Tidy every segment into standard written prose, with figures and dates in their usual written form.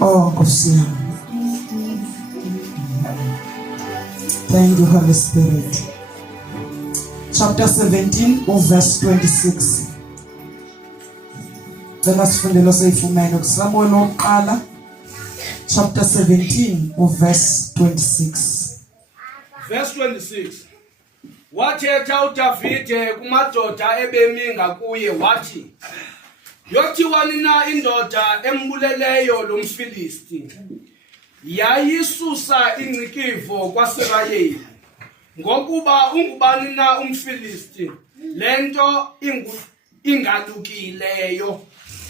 Oh, Nkosi. Thank you, Holy Spirit. Chapter 17, verse 26. Sifundelo seyifumene kuSamuel wokuqala chapter 17 verse 26. Verse 26. Wathetha uDavide kumadoda ebemi ngakuye wathi, yothiwani na indoda embuleleyo lo Mfilisti, yayisusa ingcikivo kwaSirayeli, ngokuba ungubani na umFilisti, lento ingalukileyo,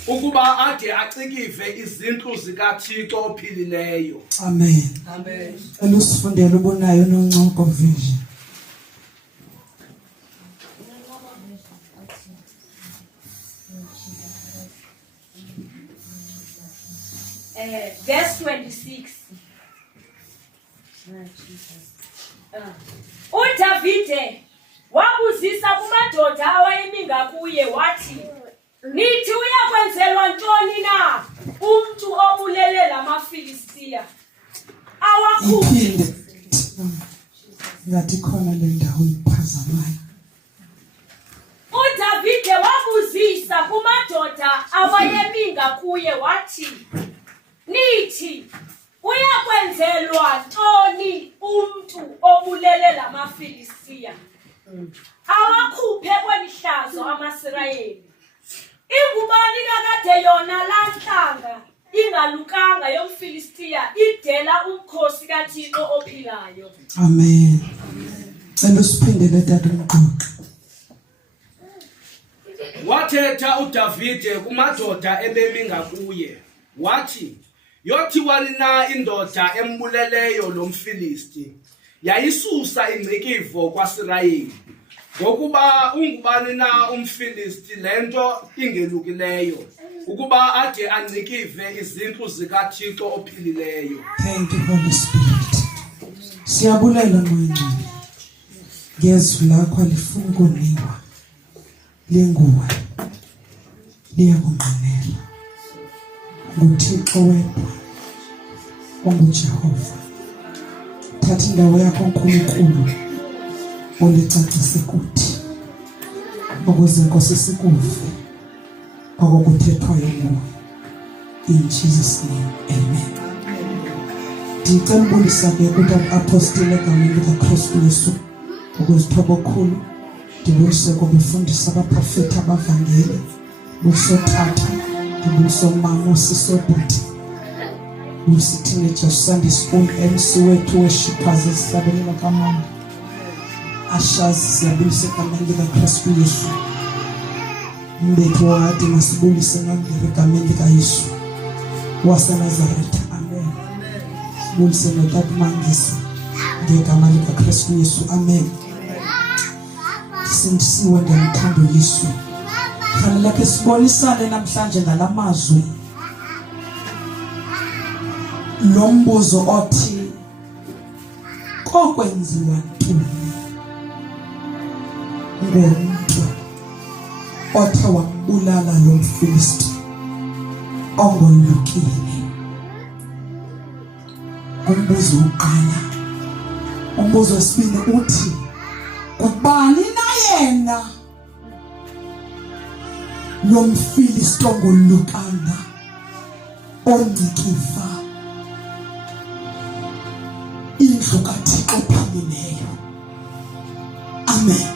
ukuba ade acikive izindlu zikaThixo ophilileyo. Amen. Amen. Elusifundela ubonayo noNcoko vision. Verse 26. uDavide wabuzisa kumadoda awayemi ngakuye wathi, nithi uyakwenzelwa ntoni na umuntu obulele lamaFilistiya Iphinde ngathi khona le ndawo iphazamayo. uDavide wabuzisa kumadoda awayemi ngakuye wathi, nithi uyakwenzelwa ntoni umuntu obulele lamaFilistiya awakhuphe kwelihlazo amaSirayeli. Ingubani kakade yona lanhlanga ingalukanga yomFilistiya idela umkhosi kaThixo ophilayo. Amen. Cela usiphindele tata uMqoqo. Wathetha uDavide kumadoda ebemi ngakuye wathi, yothiwani na indoda embuleleyo lo Mfilisti, yayisusa ingcikivo kwaSirayeli, ngokuba ungubani na umFilisti, lento ingelukileyo, ukuba ade ancikive izindlu zikaThixo ophilileyo. Thank you, Holy Spirit. Siyabulela manje. Ngezwi lakho lifuna ukuniwa. Linguwe. Liyakunqanela. nguThixo wedwa. OnguJehova. Thatha indawo yakho nkulunkulu. Olicacise kuthi. Ukuze Nkosi sikuve. Okuthethwayo nguwe. In Jesus' name, amen. Ndicela ubulisa ke kuthi apostile egameni likaKristu Yesu ukuzithoba okukhulu. Ndibulise kubefundisa abaprofeti abavangeli busothatha ndibulisomama usisodoti usiteenager Sunday School MC wethu worshippers esihlabelela kamama ashazi siyabulisa egameni likaKristu Yesu. Mbethu wadi masibulise egameni likaYesu waseNazaretha. Amen. Sibulise notata Mangisi ngegama likaKristu Yesu. Amen. Sindisiwe ngomthando Yesu. Fanele ke sibonisane namhlanje ngalamazwi. Lo mbuzo othi kokwenziwa ntoni ngomuntu othe wambulala lo Mfilisti ongolukile. Umbuzo uqala. Umbuzo wesibili uthi kubani na yena lo Mfilisti ongolukanga ongcikiva indlu kaThixo ophilileyo. Amen.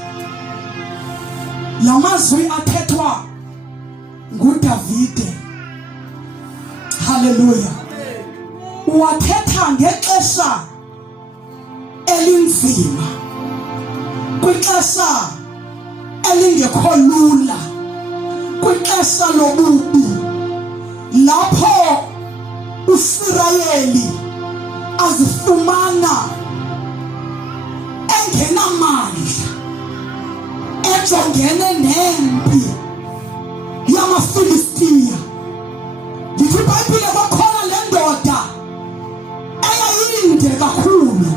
Lamazwi athethwa nguDavide. Hallelujah. Wathetha ngexesha elinzima, kwixesha elingekho lula, kwixesha lobubi, lapho uSirayeli azifumana engenamandla, ejongene nempi yamaFilistiya. Ndithi iBhayibhile kwakhona le ndoda eyayinde kakhulu,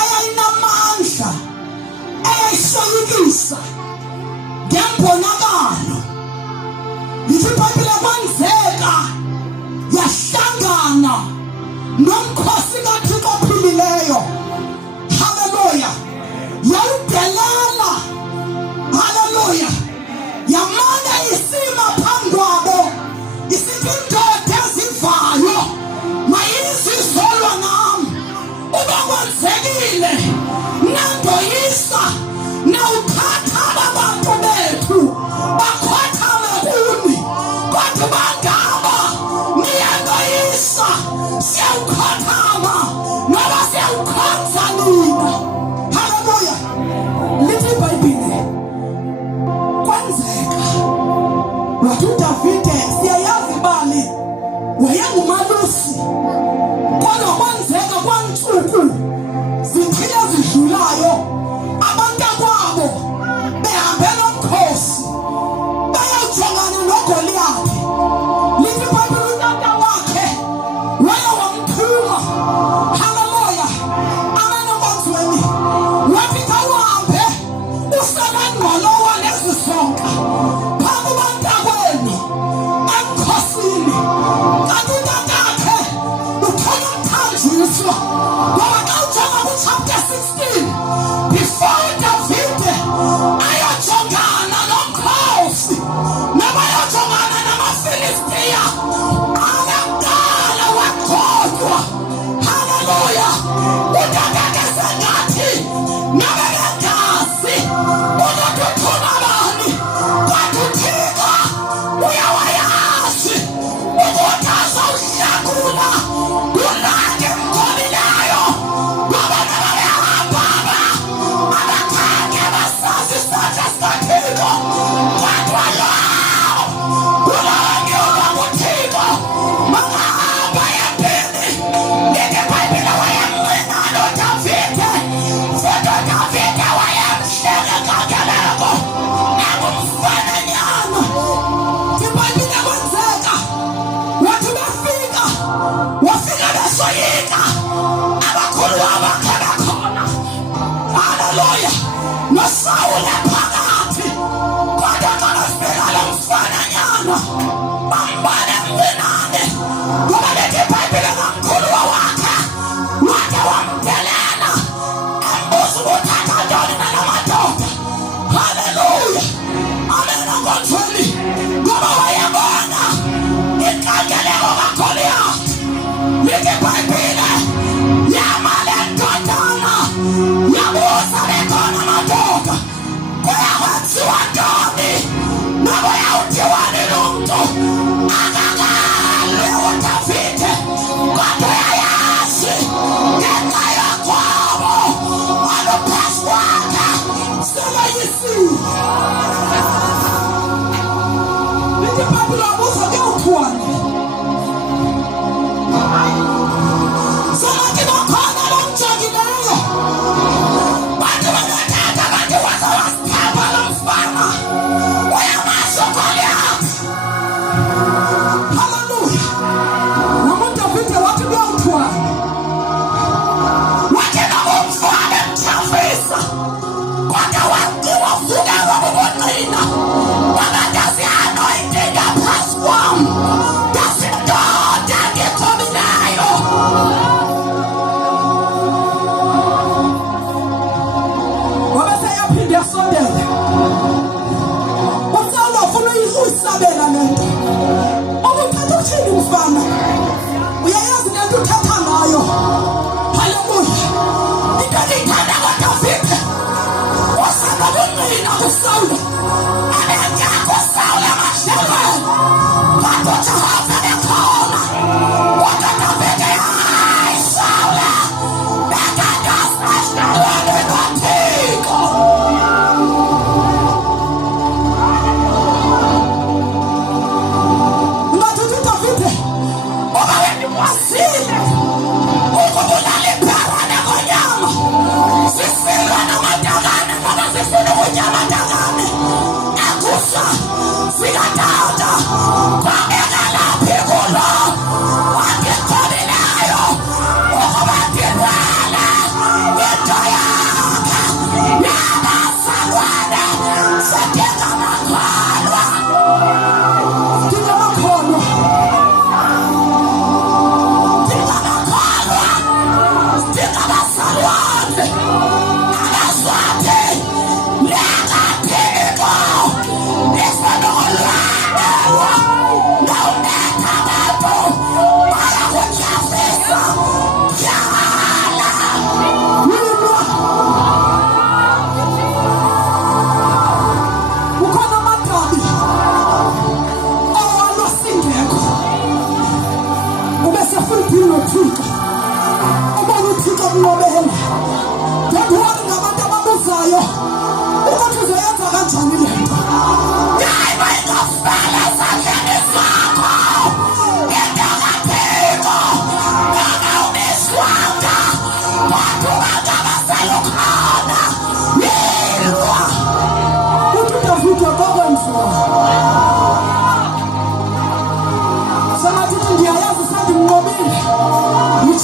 eyayinamandla, eyayisoyikisa ngembonakalo. Ndithi iBhayibhile kwenzeka yahlangana nomkhosi kaThixo ophilileyo. Haleluya. Yawudelela. Haleluya. Yamane isima phambi kwabo. Isithi indoda ezivayo mayizizolwa nami. Uba kwenzekile nandoyisa nawuthatha abantu bethu bakhothame kuni, kodwa bangaba niyandoyisa siyawukhothama noba siyawukhonza nina. Haleluya. Lithi iBhayibhile kwenzeka wathi uDavide siyayazi ibali wayengumalusi, kodwa kwenzeka kwantsuku zithile zidlulayo abantakwabo behambe nomkhosi bayawujongana noGoliyathi. Lithi iBhayibhile utata wakhe waye wamthuma. Haleluya. Amen. Okwenzweni wathi kawuhambe usenengqolowa nezisonka phambi bantakwenu emkhosini, kanti utatakhe uthola umthanjiswa. Ngoba xa ujonga kuchapter 16 before Davide ayojongana nomkhosi nabayojongana namaFilistiya akaqala wagxothwa. Haleluya. Utatakhe sengathi nabebengazi ukuthi uthuma bani, kodwa uThixo uyawayazi ukuthi azawuhlakula kulakhe mkholileyo. Ngoba nababehamba abakhange basazi isandla sikaThixo, kodwa lo kulonyulwa nguThixo makahamba empini. Lithi iBhayibhile wayemncinane uDavide, futhi uDavide wayemhlele kangeleko nangumfananyana. iBhayibhile kwenzeka wathi wafika besoyika abakhulu abakhe bakhona. Haleluya. noSawule phakathi, kodwa xa befika lo mfananyana bambane emncinane. Ngoba lithi iBhayibhile nomkhulu wakhe wade wamdelela embuza ukuthatha ntoni nala madoda. Haleluya. Amen. Okwenzweni ngoba wayebona inkangeleko kaGoliyathi. Lithi iBhayibhile yama le ndodana yabuza bekhona amadoda, kuyakwenziwa ntoni noba uyawuthiwani lo mntu akakalwe uDavide, kodwa uyayazi ngenxa yokwabo oluphezu kwakhe seloyisiwe. Lithi iBhayibhile wabuza kuyawuthiwani. Sonke bakhona bamjongileyo bantu bangathatha kanti waze wasithapha lo mfana uyamazi uGoliyathi. Haleluya. Noma uDavide wathi kuyawuthiwani, wathi noma umfana emthafisa, kodwa wavuka ngokubonqina wabantu asianointing aphansi kwam, ndasindoda ngikhominayo. Wabeseyaphinde yasondela uSawule wafuna uyisabela le nto. Ubuthatha uthini mfana? Uyayazi le nto uthatha ngayo. Haleluya. Into endiyithanda ngoDavide wasababonqina kuSawule abengekho uSawule emahlelweni, kodwa uJehova bekhona. Kodwa Davide hayi Sawule bekade asehlelweni noThixo.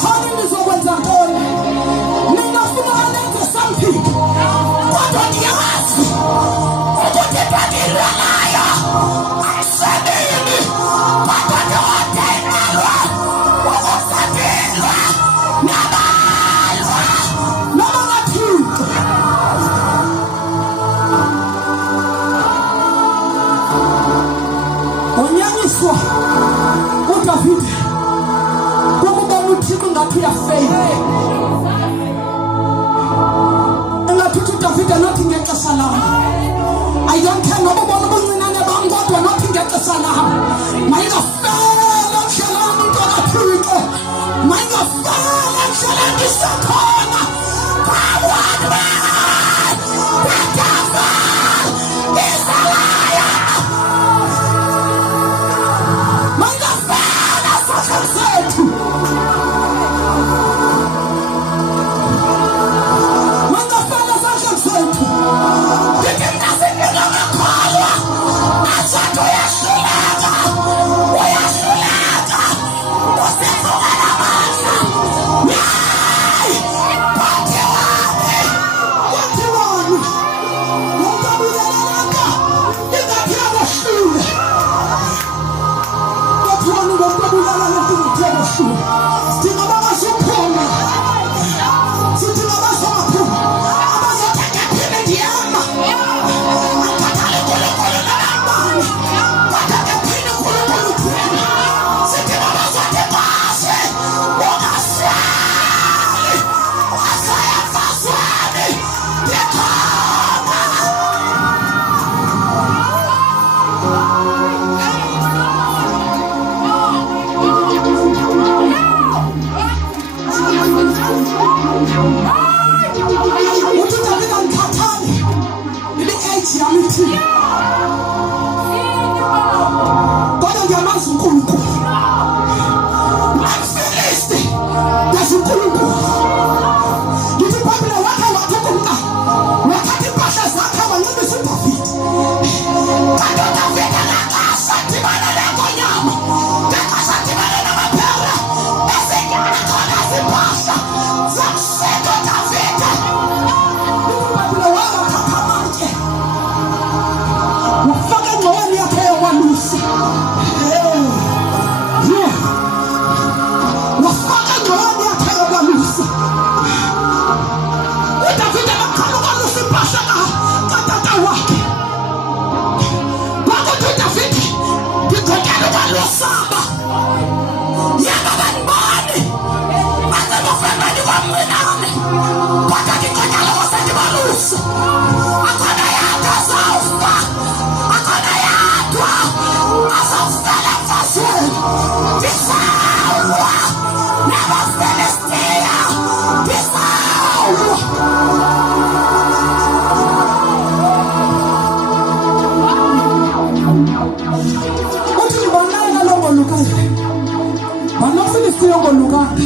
Ningathani nizokwenza ntoni. Ningafuna nenze something. Kodwa ndiyazi ukuthi badilanayo ayisebenzi. Kodwa ndodelwa ukusabilwa nabalwa noma ngathini. Onyanyiswa uDavid ukubona uThixo ngathi uyafeyila. Engathi uDavid anothi ngexesha lami. I don't care noba ubona ubuncinane bam kodwa nothi ngexesha lami. Mayingafela endleleni into kaThixo. Mayingafela endleleni ndisekhona. Kawane badava izalaya. Mayingafela sakhe zethu. Mayingafela sakhe zethu. Ndithi mntasephila ngakholwa. Azathi uyahluleka. Uyahluleka. Usevuka namandla. Hayi! Bathi wami. Bathi wami. Ngokabuleleka. Ingathi yabohlule. Bathi wami ngokabuleleka ingathi yabohlule. Sidinga abangasuphuma. Sidinga abazamaphuma. Abazothatha iphini ndiyama. Akhathale uNkulunkulu nabangani. Bathathe iphini uNkulunkulu kuphela. Sidinga abazothi base. Ungasali. Wasaya mfazane. Ndikhona. Uthi uDavid angikhathali. Ili-age yami ithini. Kodwa ngiyamazi uNkulunkulu. Amfilisti. Yazi uNkulunkulu. Ngithi iBhayibhile wakhe wathatha umntana. Wathatha impahla zakhe wanqibisa uDavid. Kanti uDavid akaxesha adibana nenkonyama. Ngexesha adibane namaphera. Ezinyana khona zimpahla. Zakuseka uDavid. iBhayibhile wathatha amatye. Wafaka engxoweni yakhe yokwalusa. Wafaka engxoweni yakhe yokwalusa. uDavid akaqala ukwalusa impahla katata wakhe. Kwakuthi uDavid ndikhokela ukwalusaba. Yaba banibani. Basemufemeni kwamncinane. Kodwa ndikhokela ukuze ndibaluse. Akhona yadwa azawufa. Akhona yadwa azawufela emfazweni. Ndizawulwa namaFilistiya. Ndizawulwa. Uthi ngibonana lo ngolukayo. Banofilistiya ongolukanga.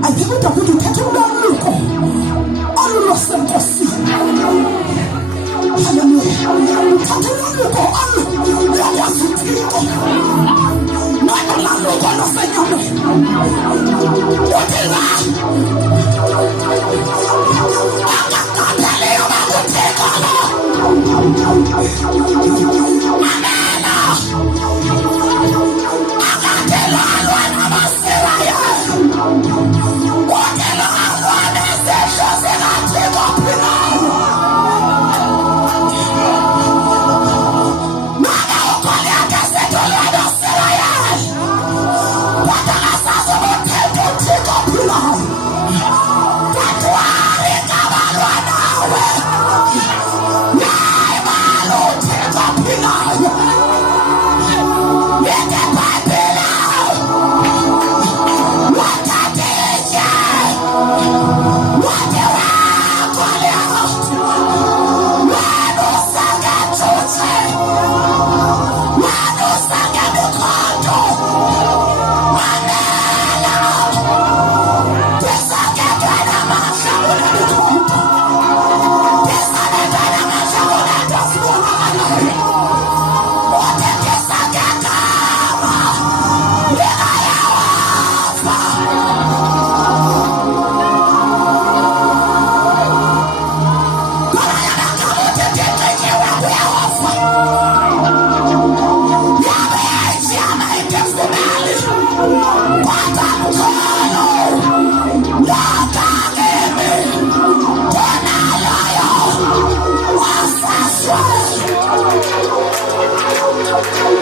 I think uDavid ukhetha umlwaluko olulwasenkosini. Hallelujah. Ukhetha ulwaluko oluyakwazi uThixo. Nolwaluko lwasenyameni. Uthi la. Angakhathaliyo bakuThixo lo. Amena. Akathelwa namaSirayeli. Wakhelwa nezehlo zikaThixo ophilayo. Noma uGoliathi esetholwe noSirayeli. Kodwa akasazi ukuthetha uThixo ophilayo. Katwari kabalwa nawe. Naye balo uThixo. Oh!